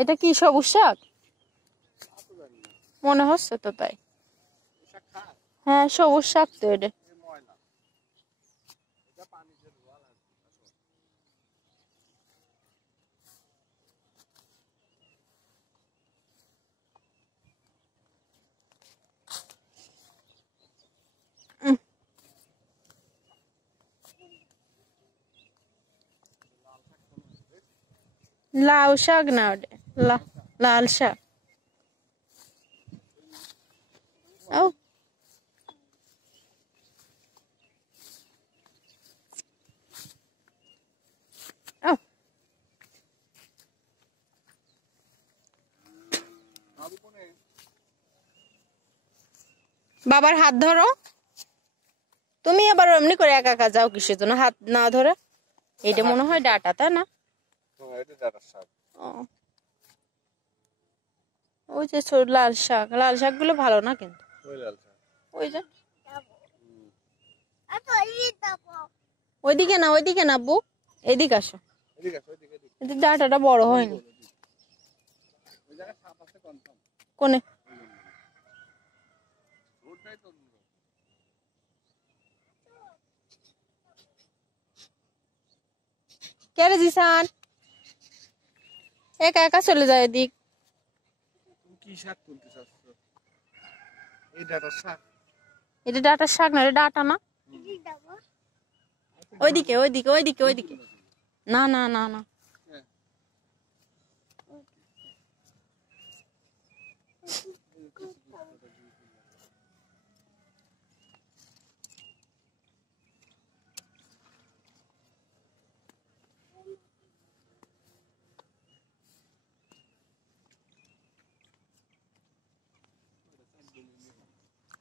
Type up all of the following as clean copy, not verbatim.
এটা কি সবুজ শাক? মনে হচ্ছে তো তাই। হ্যাঁ সবুজ শাক তো এটা। লাউ শাক না ওটা, লাল শাক। ও ও বাবার হাত ধরো। তুমি আবার এমনি করে একা একা যাও কিসের জন্য হাত না ধরে? এটা মনে হয় ডাটা, তাই না? ওই যে লাল শাক, লাল শাক গুলো ভালো না কিন্তু। ওই যে ওইদিকে না, ওইদিকে না আব্বু, এদিকে আসো। ডাটাটা বড় হয়নি। কোনে? কে রে জিসান, একা একা চলে যায় এদিক। কি শাক তুলতে চাচ্ছ? এই ডাটার শাক। এটা ডাটার শাক না, এটা ডাটা না। ওইদিকে ওইদিকে ওইদিকে ওইদিকে। না না না না,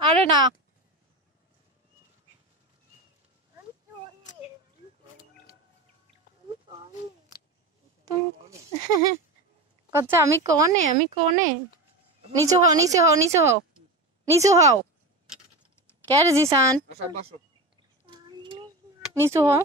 আরে না। কচ্ছে আমি কোনে, আমি কোনে। নিচু হও, নিচু হও, নিচু হও, নিচু হও। কে রে জিসান, নিচু হও।